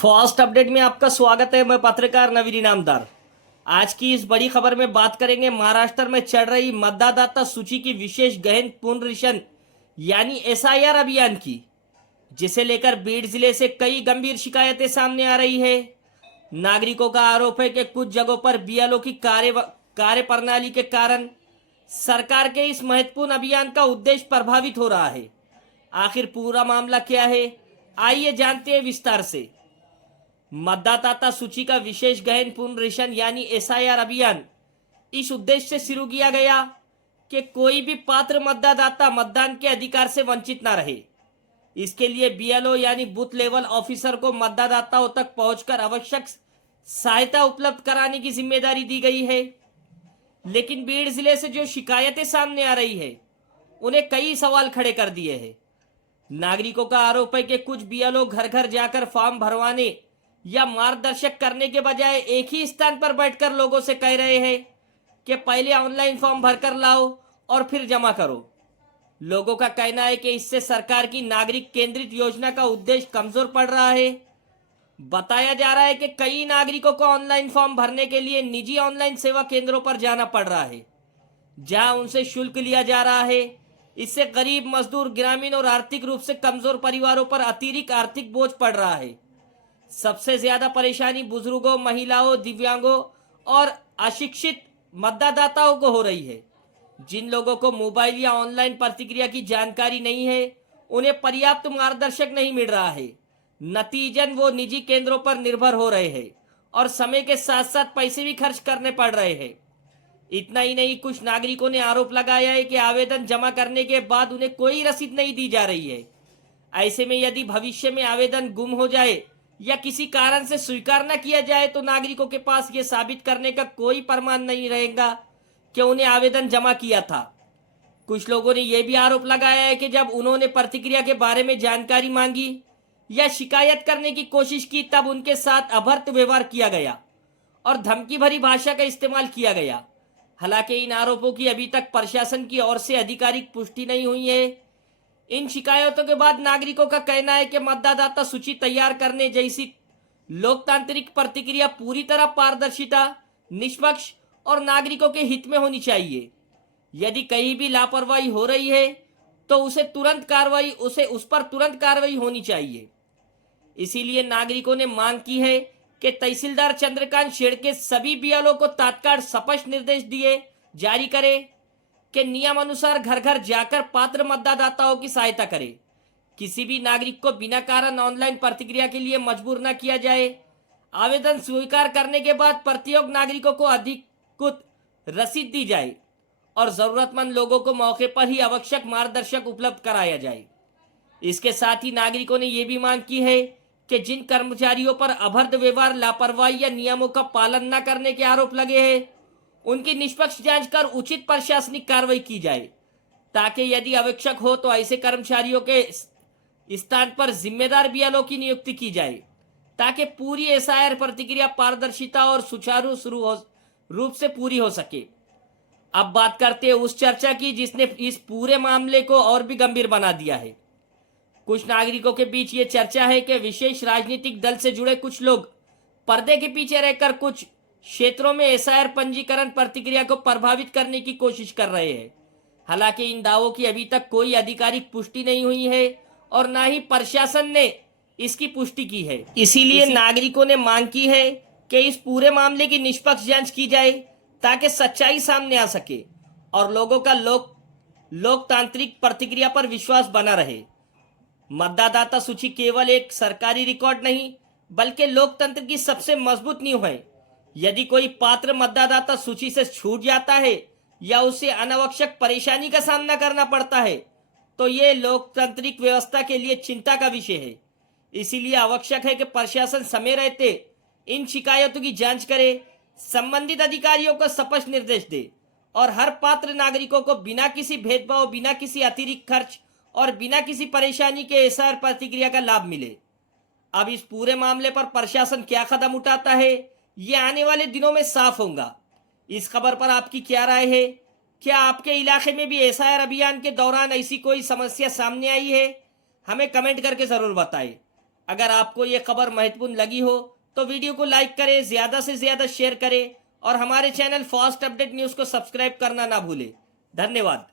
Fast update में आपका स्वागत है। मैं पत्रकार नवीन इनामदार। आज की इस बड़ी खबर में बात करेंगे महाराष्ट्र में चल रही मतदाता सूची की विशेष गहन पुनरीक्षण यानी एसआईआर अभियान की, जिसे लेकर बीड़ जिले से कई गंभीर शिकायतें सामने आ रही है। नागरिकों का आरोप है कि कुछ जगहों पर बीएलओ की कार्य प्रणाली के कारण सरकार के इस महत्वपूर्ण अभियान का उद्देश्य प्रभावित हो रहा है। आखिर पूरा मामला क्या है, आइए जानते हैं विस्तार से। मतदाता सूची का विशेष गहन पुनरीक्षण यानी एसआईआर अभियान इस उद्देश्य से शुरू किया गया कि कोई भी पात्र मतदाता मतदान के अधिकार से वंचित न रहे। इसके लिए बीएलओ यानी बूथ लेवल ऑफिसर को मतदाताओं तक पहुंचकर आवश्यक सहायता उपलब्ध कराने की जिम्मेदारी दी गई है। लेकिन बीड़ जिले से जो शिकायतें सामने आ रही है उन्हें कई सवाल खड़े कर दिए हैं। नागरिकों का आरोप है कि कुछ बीएलओ घर घर जाकर फॉर्म भरवाने या मार्गदर्शक करने के बजाय एक ही स्थान पर बैठकर लोगों से कह रहे हैं कि पहले ऑनलाइन फॉर्म भरकर लाओ और फिर जमा करो। लोगों का कहना है कि इससे सरकार की नागरिक केंद्रित योजना का उद्देश्य कमजोर पड़ रहा है। बताया जा रहा है कि कई नागरिकों को ऑनलाइन फॉर्म भरने के लिए निजी ऑनलाइन सेवा केंद्रों पर जाना पड़ रहा है, जहां उनसे शुल्क लिया जा रहा है। इससे गरीब, मजदूर, ग्रामीण और आर्थिक रूप से कमजोर परिवारों पर अतिरिक्त आर्थिक बोझ पड़ रहा है। सबसे ज्यादा परेशानी बुजुर्गों, महिलाओं, दिव्यांगों और अशिक्षित मतदाताओं को हो रही है। जिन लोगों को मोबाइल या ऑनलाइन प्रतिक्रिया की जानकारी नहीं है, उन्हें पर्याप्त मार्गदर्शक नहीं मिल रहा है। नतीजन वो निजी केंद्रों पर निर्भर हो रहे हैं और समय के साथ साथ पैसे भी खर्च करने पड़ रहे हैं। इतना ही नहीं, कुछ नागरिकों ने आरोप लगाया है कि आवेदन जमा करने के बाद उन्हें कोई रसीद नहीं दी जा रही है। ऐसे में यदि भविष्य में आवेदन गुम हो जाए या किसी कारण से स्वीकार न किया जाए तो नागरिकों के पास यह साबित करने का कोई प्रमाण नहीं रहेगा कि उन्हें आवेदन जमा किया था। कुछ लोगों ने यह भी आरोप लगाया है कि जब उन्होंने प्रतिक्रिया के बारे में जानकारी मांगी या शिकायत करने की कोशिश की, तब उनके साथ अभद्र व्यवहार किया गया और धमकी भरी भाषा का इस्तेमाल किया गया। हालांकि इन आरोपों की अभी तक प्रशासन की ओर से आधिकारिक पुष्टि नहीं हुई है। इन शिकायतों के बाद नागरिकों का कहना है कि मतदाता सूची तैयार करने जैसी लोकतांत्रिक प्रक्रिया पूरी तरह पारदर्शिता, निष्पक्ष और नागरिकों के हित में होनी चाहिए। यदि कहीं भी लापरवाही हो रही है तो उस पर तुरंत कार्रवाई होनी चाहिए। इसीलिए नागरिकों ने मांग की है कि तहसीलदार चंद्रकांत शेड़के सभी बीएलओ को तत्काल स्पष्ट निर्देश जारी करे कि नियमानुसार घर घर जाकर पात्र मतदाताओं की सहायता करे। किसी भी नागरिक को बिना कारण ऑनलाइन प्रतिक्रिया के लिए मजबूर न किया जाए। आवेदन स्वीकार करने के बाद प्रत्येक नागरिकों को अधिकृत रसीद दी जाए और जरूरतमंद लोगों को मौके पर ही आवश्यक मार्गदर्शक उपलब्ध कराया जाए। इसके साथ ही नागरिकों ने यह भी मांग की है कि जिन कर्मचारियों पर अभद्र व्यवहार, लापरवाही या नियमों का पालन न करने के आरोप लगे हैं, उनकी निष्पक्ष जांच कर उचित प्रशासनिक कार्रवाई की जाए, ताकि यदि आवश्यक हो तो ऐसे कर्मचारियों के स्थान पर जिम्मेदार बीएलओ की नियुक्ति की जाए, ताकि पूरी एसआईआर प्रतिक्रिया पारदर्शिता और सुचारू रूप से पूरी हो सके। अब बात करते हैं उस चर्चा की जिसने इस पूरे मामले को और भी गंभीर बना दिया है। कुछ नागरिकों के बीच ये चर्चा है कि विशेष राजनीतिक दल से जुड़े कुछ लोग पर्दे के पीछे रहकर कुछ क्षेत्रों में एसआईआर पंजीकरण प्रक्रिया को प्रभावित करने की कोशिश कर रहे हैं। हालांकि इन दावों की अभी तक कोई आधिकारिक पुष्टि नहीं हुई है और न ही प्रशासन ने इसकी पुष्टि की है। इसीलिए नागरिकों ने मांग की है कि इस पूरे मामले की निष्पक्ष जांच की जाए, ताकि सच्चाई सामने आ सके और लोगों का लोकतांत्रिक प्रतिक्रिया पर विश्वास बना रहे। मतदाता सूची केवल एक सरकारी रिकॉर्ड नहीं, बल्कि लोकतंत्र की सबसे मजबूत नींव है। यदि कोई पात्र मतदाता सूची से छूट जाता है या उसे अनावश्यक परेशानी का सामना करना पड़ता है तो ये लोकतांत्रिक व्यवस्था के लिए चिंता का विषय है। इसीलिए आवश्यक है कि प्रशासन समय रहते इन शिकायतों की जांच करे, संबंधित अधिकारियों को स्पष्ट निर्देश दे और हर पात्र नागरिकों को बिना किसी भेदभाव, बिना किसी अतिरिक्त खर्च और बिना किसी परेशानी के एसआईआर प्रतिक्रिया का लाभ मिले। अब इस पूरे मामले पर प्रशासन क्या कदम उठाता है, ये आने वाले दिनों में साफ होगा। इस खबर पर आपकी क्या राय है? क्या आपके इलाके में भी एसआईआर अभियान के दौरान ऐसी कोई समस्या सामने आई है? हमें कमेंट करके जरूर बताएं। अगर आपको ये खबर महत्वपूर्ण लगी हो तो वीडियो को लाइक करें, ज्यादा से ज्यादा शेयर करें और हमारे चैनल फास्ट अपडेट न्यूज को सब्सक्राइब करना ना भूलें। धन्यवाद।